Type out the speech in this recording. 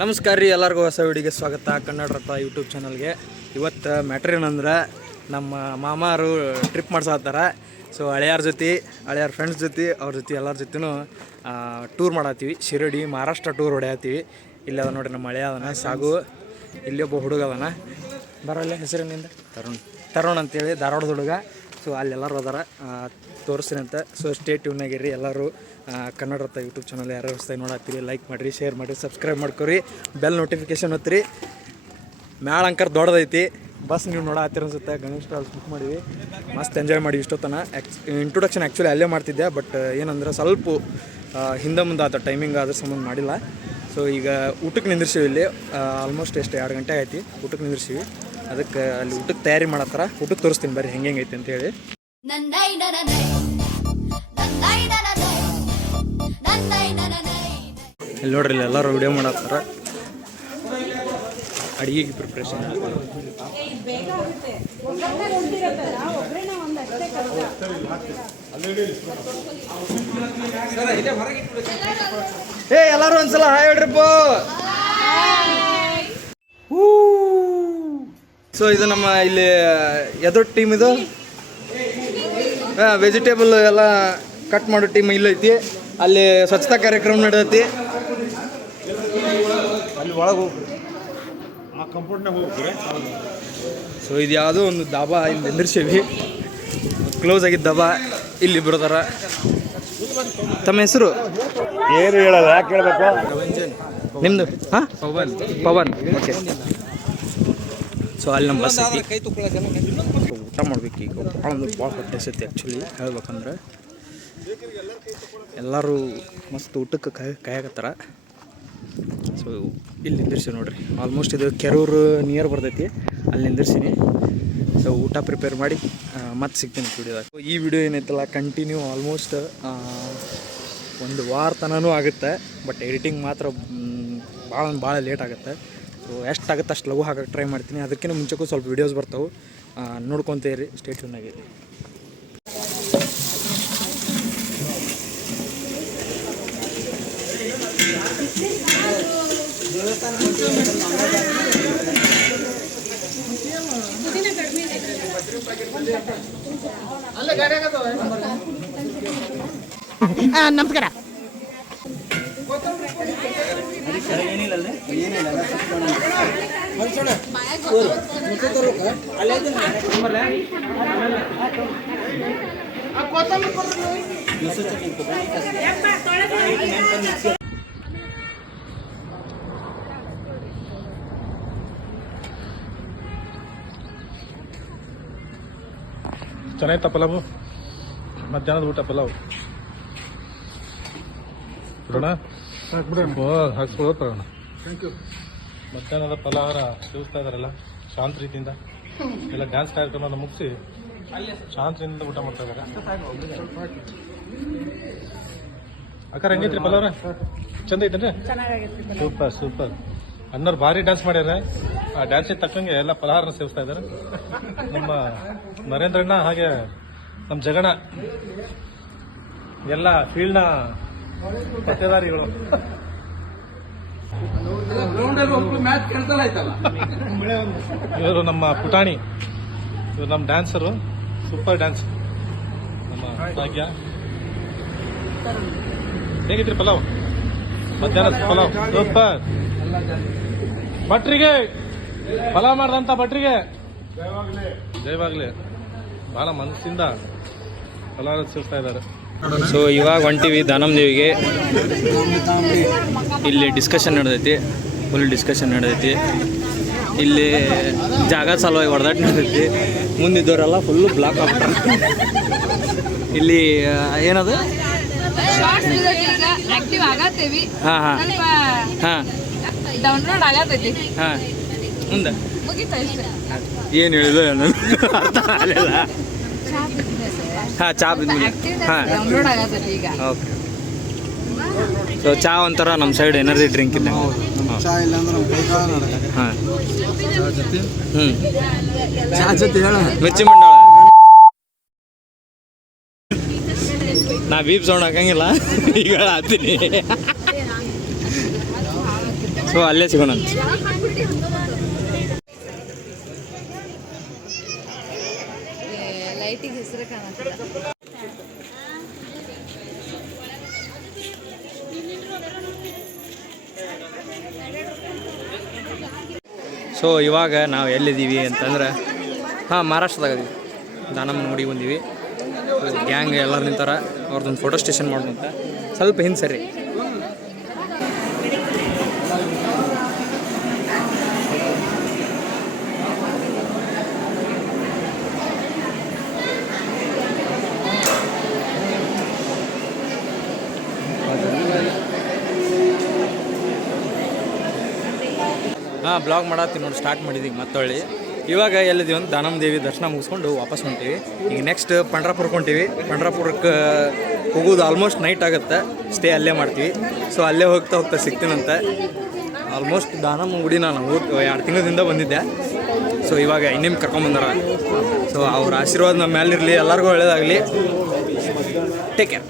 ನಮಸ್ಕಾರ ರೀ, ಎಲ್ಲರಿಗೂ ಹೊಸ ವಿಡಿಯೋಗೆ ಸ್ವಾಗತ. ಕನ್ನಡ ರತ್ನ ಯೂಟ್ಯೂಬ್ ಚಾನಲ್ಗೆ. ಇವತ್ತು ಮ್ಯಾಟ್ರ್ ಏನಂದ್ರೆ, ನಮ್ಮ ಮಾಮಾರು ಟ್ರಿಪ್ ಮಾಡ್ಸತ್ತಾರ. ಸೊ ಹಳೆಯರ ಫ್ರೆಂಡ್ಸ್ ಜೊತೆ ಅವ್ರ ಜೊತೆ ಎಲ್ಲರ ಜೊತೆನೂ ಟೂರ್ ಮಾಡತ್ತೀವಿ. ಶಿರಡಿ ಮಹಾರಾಷ್ಟ್ರ ಟೂರ್ ಹೊಡೆಯತ್ತೀವಿ. ಇಲ್ಲಿ ಅದ ನೋಡಿರಿ, ನಮ್ಮ ಹಳೆಯ ಅದನ ಸಾಗು. ಇಲ್ಲಿ ಒಬ್ಬ ಹುಡುಗ ಅದನ, ಬರೋಲ್ಲ ಹೆಸರಿನಿಂದ ತರುಣ್ ಅಂತೇಳಿ, ಧಾರವಾಡದ ಹುಡುಗ. ಸೊ ಅಲ್ಲೆಲ್ಲರೂ ಅದಾರ, ತೋರಿಸ್ತೀನಿ ಅಂತ. ಸೊ ಸ್ಟೇ ಟ್ಯೂನ್ನಾಗಿರಿ ಎಲ್ಲರೂ. ಕನ್ನಡ ರತ್ನ ಯೂಟ್ಯೂಬ್ ಚಾನಲ್ ಯಾರು ಹೊಸ್ದಾಗಿ ನೋಡತ್ತೀರಿ, ಲೈಕ್ ಮಾಡಿರಿ, ಶೇರ್ ಮಾಡಿರಿ, ಸಬ್ಸ್ಕ್ರೈಬ್ ಮಾಡ್ಕೊರಿ, ಬೆಲ್ ನೋಟಿಫಿಕೇಶನ್ ಹೊತ್ತಿರಿ. ಮ್ಯಾಳ ಅಂಕರ್ ದೊಡ್ಡದೈತಿ ಬಸ್. ನೀವು ನೋಡತ್ತೀರ ಅನ್ಸುತ್ತೆ. ಗಣೇಶ್ ಟ್ರಾವೆಲ್ಸ್ ಬುಕ್ ಮಾಡಿವಿ, ಮಸ್ತ್ ಎಂಜಾಯ್ ಮಾಡಿ ಇಷ್ಟೊತ್ತನ. ಇಂಟ್ರೊಡಕ್ಷನ್ ಆ್ಯಕ್ಚುಲಿ ಅಲ್ಲೇ ಮಾಡ್ತಿದ್ದೆ, ಬಟ್ ಏನಂದ್ರೆ ಸ್ವಲ್ಪ ಹಿಂದೆ ಮುಂದೆ ಆತ ಟೈಮಿಂಗ್ ಅದ್ರ ಸಂಬಂಧ ಮಾಡಿಲ್ಲ. ಸೊ ಈಗ ಊಟಕ್ಕೆ ನಿಂದಿರ್ಸೀವಿ. ಇಲ್ಲಿ ಆಲ್ಮೋಸ್ಟ್ ಎಷ್ಟು 2 ಗಂಟೆ ಆಯ್ತು ಊಟಕ್ಕೆ ನಿಂದಿರ್ಸೀವಿ. ಅದಕ್ಕೆ ಅಲ್ಲಿ ಊಟಕ್ಕೆ ತಯಾರಿ ಮಾಡತ್ತಾರ. ಊಟಕ್ಕೆ ತೋರಿಸ್ತೀನಿ ಬರ್ರಿ ಹೆಂಗೈತಿ ಅಂತೇಳಿ. ಇಲ್ಲಿ ನೋಡ್ರಿ, ಇಲ್ಲಿ ಎಲ್ಲರೂ ವಿಡಿಯೋ ಮಾಡತ್ತಾರ. ಅಡಿಗೆಗೆ ಪ್ರಿಪ್ರೇಷನ್ ಎಲ್ಲರೂ ಒಂದ್ಸಲ ಹಾಯ್ ಹೇಳ್ರಿಪ್ಪ. ಸೊ ಇದು ನಮ್ಮ ಇಲ್ಲಿ ಎದ್ರ ಟೀಮ್ ಇದು, ವೆಜಿಟೇಬಲ್ ಎಲ್ಲ ಕಟ್ ಮಾಡೋ ಟೀಮ್ ಇಲ್ಲೈತಿ. ಅಲ್ಲಿ ಸ್ವಚ್ಛತಾ ಕಾರ್ಯಕ್ರಮ ನಡೆದೈತಿ. ಅಲ್ಲಿ ಒಳಗೆ ಹೋಗ್ರಿ, ಆ ಕಂಪೌಂಡ್ನಾಗ ಹೋಗ್ರಿ. ಸೊ ಇದು ಯಾವುದೋ ಒಂದು ದಾಬಾ ಇಲ್ಲಿ ನಿಂದಿರ್ಸೀವಿ, ಕ್ಲೋಸ್ ಆಗಿದ್ದ ದಾಬಾ. ಇಲ್ಲಿ ಬರೋದಾರ. ತಮ್ಮ ಹೆಸರು ಏನು ಹೇಳಲ್ಲ, ಯಾಕೆ ಹೇಳ್ಬೇಕು? ನಿಮ್ಮದು? ಹಾಂ, ಪವನ್. ಓಕೆ. ಸೊ ಅಲ್ಲಿ ನಮ್ಮ ಬಸ್ ಐತಿ, ಊಟ ಮಾಡ್ಬೇಕು ಈಗ. ಭಾಳ ಹೊಟ್ಟೆ ಸತಿ ಆ್ಯಕ್ಚುಲಿ ಹೇಳ್ಬೇಕಂದ್ರೆ. ಎಲ್ಲರೂ ಮಸ್ತ್ ಊಟಕ್ಕೆ ಕಾಯಕತ್ತಾರ. ಸೊ ಇಲ್ಲಿ ನಿಂದಿರ್ಸಿ ನೋಡ್ರಿ. ಆಲ್ಮೋಸ್ಟ್ ಇದು ಕೆರೂರು ನಿಯರ್ ಬರ್ತೈತಿ, ಅಲ್ಲಿ ನಿಂದಿರ್ಸೀನಿ. ಸೊ ಊಟ ಪ್ರಿಪೇರ್ ಮಾಡಿ ಮತ್ತೆ ಸಿಗ್ತೀನಿ ವಿಡಿಯೋದಾಗ. ಈ ವಿಡಿಯೋ ಏನೈತಲ್ಲ ಕಂಟಿನ್ಯೂ ಆಲ್ಮೋಸ್ಟ್ 1 ವಾರ ತನೂ ಆಗುತ್ತೆ. ಬಟ್ ಎಡಿಟಿಂಗ್ ಮಾತ್ರ ಭಾಳ ಲೇಟ್ ಆಗುತ್ತೆ. ಸೊ ಎಷ್ಟಾಗುತ್ತೆ ಅಷ್ಟು ಲಘು ಹಾಕಕ್ಕೆ ಟ್ರೈ ಮಾಡ್ತೀನಿ. ಅದಕ್ಕಿಂತ ಮುಂಚೆಗೂ ಸ್ವಲ್ಪ ವೀಡಿಯೋಸ್ ಬರ್ತಾವೆ, ನೋಡ್ಕೊತೀರಿ. ಸ್ಟೇ ಟ್ಯೂನ್ನಾಗಿ. ನಮಸ್ಕಾರ. ಚೆನ್ನಾಯ್ತಾ ಪಲಾವು? ಮಧ್ಯಾಹ್ನದ ಊಟ ಪಲಾವು ಬಿಡೋಣ, ಹಾಕ್ಬಿಡೋ ತಗೋಣ. ಮಧ್ಯಾಹ್ನದ ಪಲಾವರ ಸೇವಿಸ್ತಾ ಇದಾರಲ್ಲ ಶಾಂತ ರೀತಿಯಿಂದ. ಎಲ್ಲ ಡ್ಯಾನ್ಸ್ ಕಾರ್ಯಕ್ರಮ ಮುಗಿಸಿ ಶಾಂತ ರೀತಿಯಿಂದ ಊಟ ಮಾಡ್ತಾ ಇದ್ದಾರೆ. ಅಕ್ಕ ಹೆಂಗೈತ್ರಿ ಪಲಾವ್ರ? ಚಂದ ಐತೇನ್ರಿ? Super super. ಅನ್ನೋರು ಭಾರಿ ಡ್ಯಾನ್ಸ್ ಮಾಡ್ಯಾರ. ಆ ಡ್ಯಾನ್ಸಿಗೆ ತಕ್ಕಂಗೆ ಎಲ್ಲ ಪಲಹಾರನ ಸೇವಿಸ್ತಾ ಇದ್ದಾರೆ ನಮ್ಮ ನರೇಂದ್ರಣ್ಣ, ಹಾಗೆ ನಮ್ಮ ಜಗಣ, ಎಲ್ಲ ಫೀಲ್ಡ್ನ ಪತ್ತೆದಾರಿಗಳು. ಇವರು ನಮ್ಮ ಪುಟಾಣಿ, ಇವರು ನಮ್ಮ ಡ್ಯಾನ್ಸರು, ಸೂಪರ್ ಡ್ಯಾನ್ಸ್ ನಮ್ಮ ಭಾಗ್ಯ. ಹೇಗಿದ್ರಿ ಪಲಾವ್? ಮಧ್ಯಾಹ್ನದ ಪಲಾವ್ ಸೂಪರ್. ಭಟ್ರಿಗೆ ಪಲಾವ್ ಮಾಡ್ದಂತ ಭಟ್ರಿಗೆ ಜಯವಾಗ್ಲಿ. ಬಹಳ ಮನಸ್ಸಿಂದ ಪಲಾವ್ ಸೇವಿಸ್ತಾ ಇದ್ದಾರೆ. ಸೊ ಇವಾಗ ಹೊಂಟಿವಿ ದಾನಮ್ದೇವಿಗೆ. ಇಲ್ಲಿ ಡಿಸ್ಕಷನ್ ನಡೆದೈತಿ, ಫುಲ್ ಡಿಸ್ಕಷನ್ ನಡೆದೈತಿ. ಇಲ್ಲಿ ಜಾಗ ಸಲುವಾಗಿ ಹೊಡೆದಾಟ ನಡೆದೈತಿ. ಮುಂದಿದ್ದವರೆಲ್ಲ ಫುಲ್ಲು ಬ್ಲಾಕ್ ಆಗ್ಬಿಟ್ರ. ಇಲ್ಲಿ ಏನದು ಹಾಂ ಹಾಂ ಹಾಂ ಡೌನ್ಲೋಡ್ ಆಗತೈತಿ. ಹಾಂ, ಮುಂದೆ ಏನು ಹೇಳಿಲ್ಲ ಅರ್ಥ ಆಗಲಿಲ್ಲ. ಹಾಂ, ಚಾ ಬಿದ್ಮೇಲೆ ಹಾಂ ಡೌನ್ಲೋಡ್ ಆಗತೈತಿ ಈಗ. ಓಕೆ. ಸೊ ಚಾ ಒಂಥರ ನಮ್ಮ ಸೈಡ್ ಎನರ್ಜಿ ಡ್ರಿಂಕ್ ಇದೆ. ಹಾಂ, ಮಿರ್ಚಿ ಮಂಡಳ. ನಾ ಬೀಪ್ ಸೌಂಡ್ ಹಾಕಂಗಿಲ್ಲ, ಈಗ ಹಾಕ್ತೀನಿ. ಸೊ ಅಲ್ಲೇ ಸಿಗೋಣಂತ. ಲೈಟಿಗೆ ಹೆಸರು ಕಾಣತ್ತಿಲ್ಲ. ಸೊ ಇವಾಗ ನಾವು ಎಲ್ಲಿದ್ದೀವಿ ಅಂತಂದ್ರೆ ಮಹಾರಾಷ್ಟ್ರದಾಗ ಇದೀವಿ. ದಾನಮ್ಮನ ಗುಡಿಗೆ ಬಂದೀವಿ. ಗ್ಯಾಂಗ್ ಎಲ್ಲರೂ ನಿಂತಾರ. ಅವ್ರದ್ದೊಂದು ಫೋಟೋ ಸ್ಟೇಷನ್ ಮಾಡೋದಂತ. ಸ್ವಲ್ಪ ಹಿಂದೆ ಸರಿ. ಬ್ಲಾಗ್ ಮಾಡತ್ತೀವಿ ನೋಡಿ, ಸ್ಟಾರ್ಟ್ ಮಾಡಿದ್ದೀವಿ ಮತ್ತೊಳ್ಳಿ. ಇವಾಗ ಎಲ್ಲಿದ್ದೀವಿ ಅಂತ ದಾನಮ್ಮ ದೇವಿ ದರ್ಶನ ಮುಗಿಸ್ಕೊಂಡು ವಾಪಸ್ ಹೊಂಟೀವಿ. ಈಗ ನೆಕ್ಸ್ಟ್ ಪಂಡ್ರಾಪುರಕ್ಕೆ ಹೊಂಟೀವಿ. ಪಂಡ್ರಾಪುರಕ್ಕೆ ಹೋಗೋದು ಆಲ್ಮೋಸ್ಟ್ ನೈಟ್ ಆಗುತ್ತೆ. ಸ್ಟೇ ಅಲ್ಲೇ ಮಾಡ್ತೀವಿ. ಸೊ ಅಲ್ಲೇ ಹೋಗ್ತಾ ಸಿಗ್ತೀನಂತೆ. ಆಲ್ಮೋಸ್ಟ್ ದಾನಮ್ಮ ಗುಡಿ ನಾನು 2 ತಿಂಗಳಿಂದ ಬಂದಿದ್ದೆ. ಸೊ ಇವಾಗ ಇನ್ನೇನು ಕರ್ಕೊಂಬಂದಾರ. ಸೊ ಅವ್ರ ಆಶೀರ್ವಾದ ನಮ್ಮ ಮೇಲಿರಲಿ, ಎಲ್ಲರಿಗೂ ಒಳ್ಳೇದಾಗಲಿ. Take care.